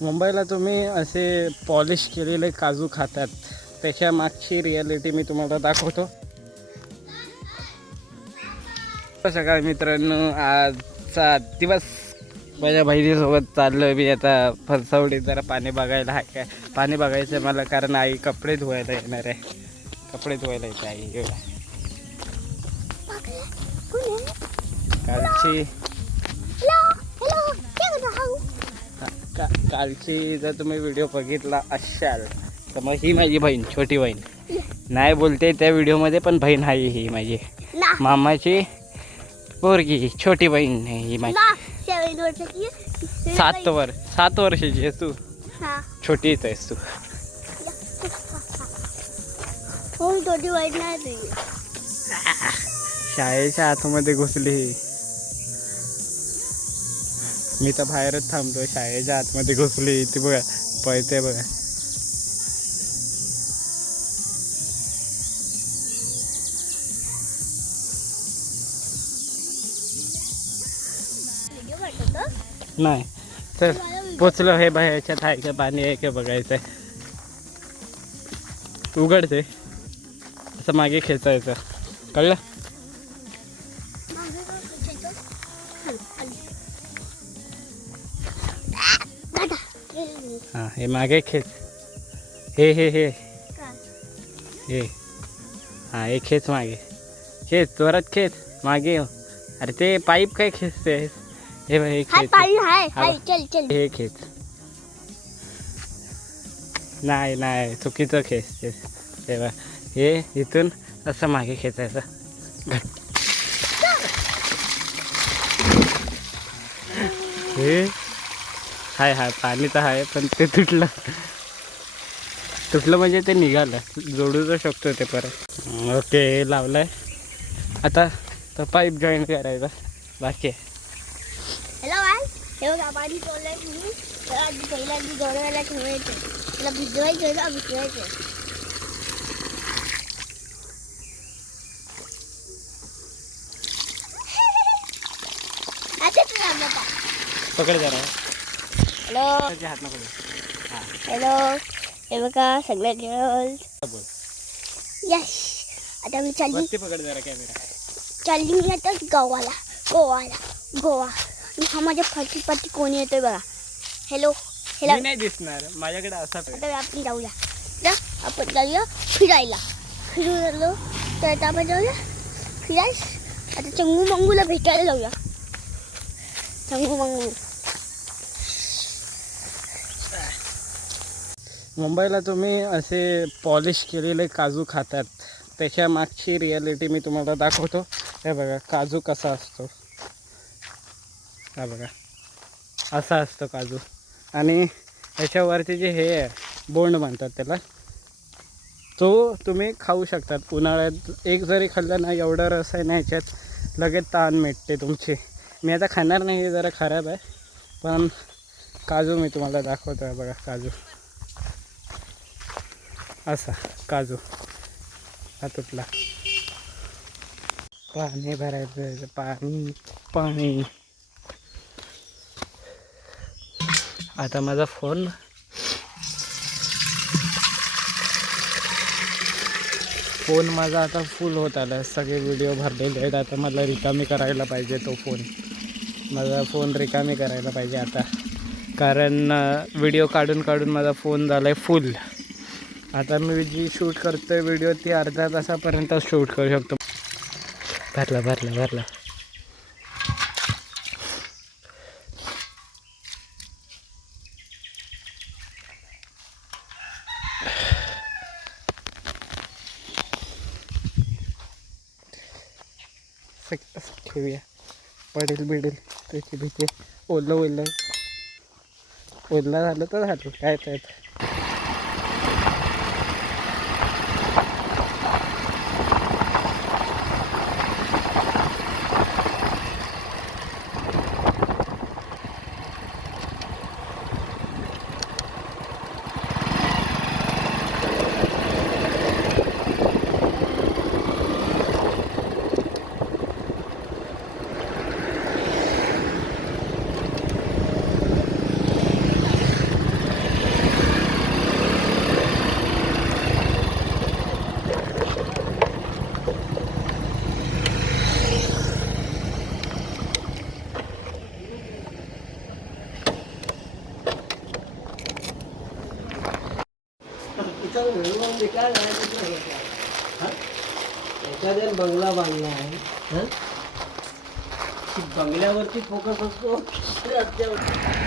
मुंबईला तुम्ही असे पॉलिश केलेले काजू खातात, त्याच्या मागची रिॲलिटी मी तुम्हाला दाखवतो. सकाळ मित्रांनो, आजचा दिवस माझ्या बहिणीसोबत चाललो आहे मी आता फणसवडीत. जरा पाणी बघायला आहे काय, पाणी बघायचं आहे मला, कारण आई कपडे धुवायला येणार आहे. कपडे धुवायला येते आई एवढा. कालची जर तुम्ही व्हिडिओ बघितला असाल तर मग ही माझी बहीण, छोटी बहीण नाही बोलते त्या व्हिडिओमध्ये, पण बहीण आहे ही माझी मामाची पोरगी, छोटी बहीण आहे ही माझी. 7 वर्षाची आहेस तू, छोटीच आहेस तू. शाळेच्या आतमध्ये घुसली. मी तर बाहेरच थांबतो, शाळेच्या आतमध्ये घुसली ती बघा, पळते बघा. नाही तर पोचलो. हे बाय याच्यात आहे का पाणी आहे का बघायचं आहे. उघडते असं मागे खेचायचं, कळलं? हां हे मागे खेच, हे हे हे हे हां हे खेच मागे, खेच जोरात खेच मागे. अरे ते पाईप काय खेचते, हे बघ हे खेच, हे खेच. नाही नाही चुकीचं खेचते. हे बघ हे इथून असं मागे खेचायचं. हे हाय हाय पाणी तर आहे, पण ते तुटलं म्हणजे ते निघालं. जोडू तर शकतो ते परत. ओके लावलंय आता, तर पाईप जॉईन करायचा बाकी आहे. हॅलो हे बघा पाणी सोडलंय मी. तर आधी पहिला जोरायला ठेवायचं, त्याला भिजवायचं ना, भिजवायचं. पकड जरा. हॅलो हात नको. हॅलो हे बघा सगळ्या गर्ल्स. यस आता मी चालली, पकड जरा कॅमेरा. चालली मी आता गोवा. हा माझ्या पाठी कोणी येतोय बघा. हॅलो नाही दिसणार माझ्याकडे असा. आता आपण जाऊया फिरायला. फिरून आलो तर आता आपण जाऊया फिरायला. आता चंगू मंगूला भेटायला जाऊया. चंगू मंगू. मुंबईला तुम्ही असे पॉलिश केलेले काजू खातात, त्याच्या मागची रिॲलिटी मी तुम्हाला दाखवतो. हे बघा काजू कसा असतो, हा बघा असा असतो काजू. आणि त्याच्यावरती जे हे आहे बोंड म्हणतात त्याला, तो तुम्ही खाऊ शकतात. उन्हाळ्यात एक जरी खाल्लं ना, एवढं रस आहे ना ह्याच्यात, लगेच ताण मिटते तुमची. मी आता खाणार नाही, हे जरा खराब आहे, पण काजू मी तुम्हाला दाखवतो. आहे बघा काजू, असा काजू. हा तुटला. पाणी भरायचं, पाणी. आता माझा फोन माझा आता फुल होत आला. सगळे व्हिडिओ भरलेले आहेत. आता मला रिकामी करायला पाहिजे तो फोन. माझा फोन रिकामी करायला पाहिजे आता, कारण व्हिडिओ काढून माझा फोन झाला आहे फुल. आता मी जी शूट करतो आहे व्हिडिओ, ती अर्ध्या तासापर्यंत शूट करू शकतो. भरला. ठेवूया, पडेल त्याची भीती. ओलं झालं तर झालं, काय त्यात. एखाद्या बंगला बांधला आहे हं? की बंगल्यावरती फोकस असतो रस्त्यावरती.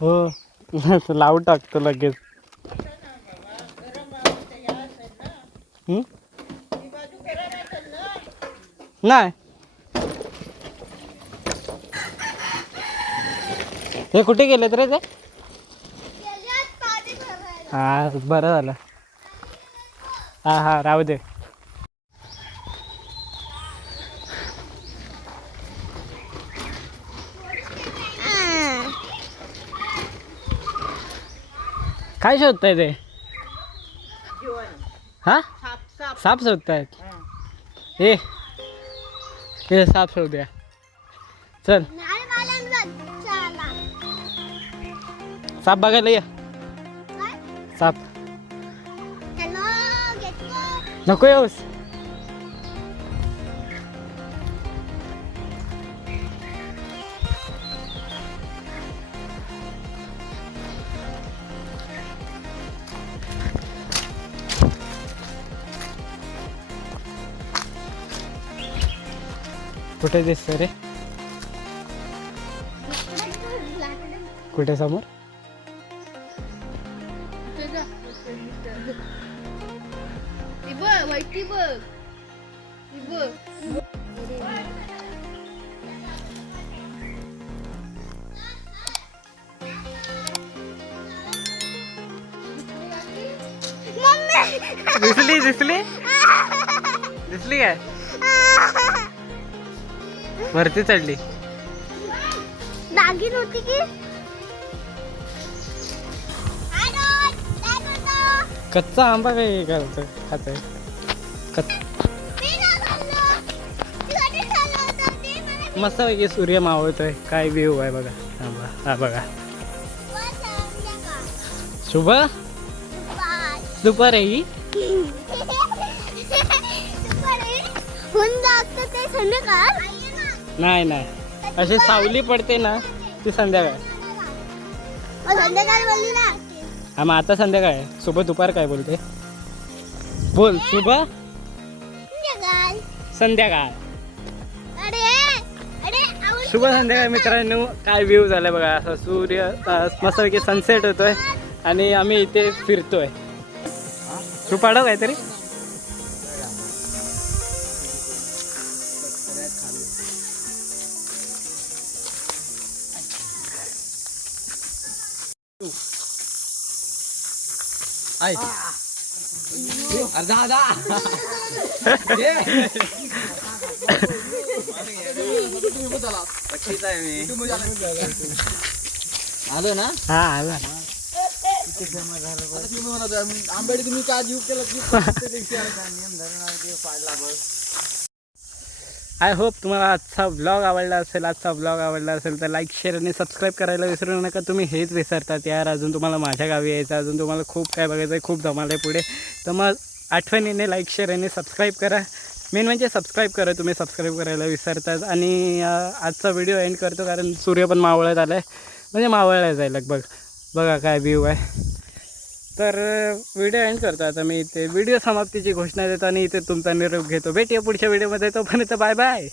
हो लावून टाकतो लगेच. हं? नाही हे कुठे गेलेत रे ते? हा बरं झालं. हा हा राहू दे. काय शोधताय ते? हा साप शोधतायत. हे साप शोधूया चल. साप बघायला ये. साप नको येऊस. कुठे दिसतंय रे? कुठे समोर? दिसली दिसली दिसली काय? वरती चढली. दागिन होती की कच्चा आंबा काय करतोय खातोय? मस्त पैकी सूर्य मावळतोय. काय व्ह्यू आहे बघा. हा बघा शुभ दुपार आहे ही. नाही नाही अशी सावली पडते ना ती संध्याकाळ. संध्याकाळी बोलली ना. हा मग आता संध्याकाळ आहे. शुभ दुपार काय बोलते? बोल शुभ संध्याकाळ. शुभ संध्याकाळ मित्रांनो. काय व्ह्यू झालाय बघा. असं सूर्य मस्तपैकी सनसेट होतोय आणि आम्ही इथे फिरतोय. तू पाडव काहीतरी. आलो ना. हा आला. आंबेड तुम्ही का जीव केला आय होप तुम्हाला आजचा ब्लॉग आवडला असेल. आजचा ब्लॉग आवडला असेल तर लाईक शेअर आणि सबस्क्राईब करायला विसरू नका. तुम्ही हेच विसरतात यार. अजून तुम्हाला माझ्या गावी यायचं. अजून तुम्हाला खूप काय बघायचं आहे. खूप धमाल आहे पुढे. तर मग आठवणीने लाईक शेअर आणि सबस्क्राईब करा. मेन म्हणजे सबस्क्राईब करा. तुम्ही सबस्क्राईब करायला विसरतात. आणि आजचा व्हिडिओ एंड करतो कारण सूर्य पण मावळत आला आहे. म्हणजे मावळला जाईल लगभग. बघा काय व्ह्यू आहे. तर व्हिडिओ एंड करतो आता मी इथे. व्हिडिओ समाप्तीची घोषणा देतो आणि इथे तुमचा निरोप घेतो. भेटूया पुढच्या व्हिडिओमध्ये. तोपर्यंत बाय बाय.